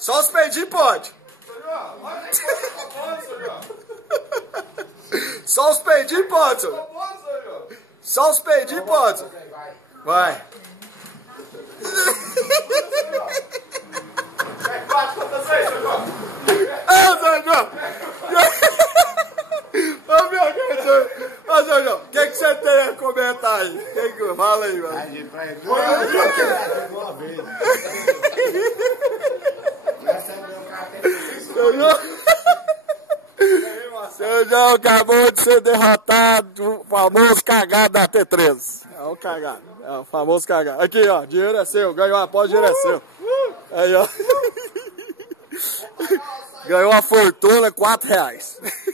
Só os peidinhos pode. Só os peidinhos pode, senhor. Só os peidinhos pode, senhor. Vai. Ô, Sr. João, o que você tem a comentar aí? Fala aí, mano. Sr. João acabou de ser derrotado, o famoso cagado da T13. É o cagado, é o famoso cagado. Aqui, ó, dinheiro é seu, ganhou a aposta, dinheiro é seu. Aí, ó. Ganhou a fortuna, R$4.